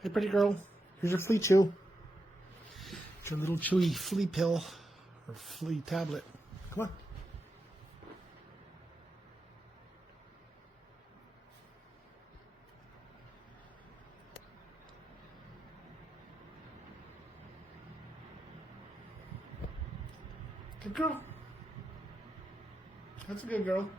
Hey, pretty girl. Here's your flea chew. It's your little chewy flea pill or flea tablet. Come on. Good girl. That's a good girl.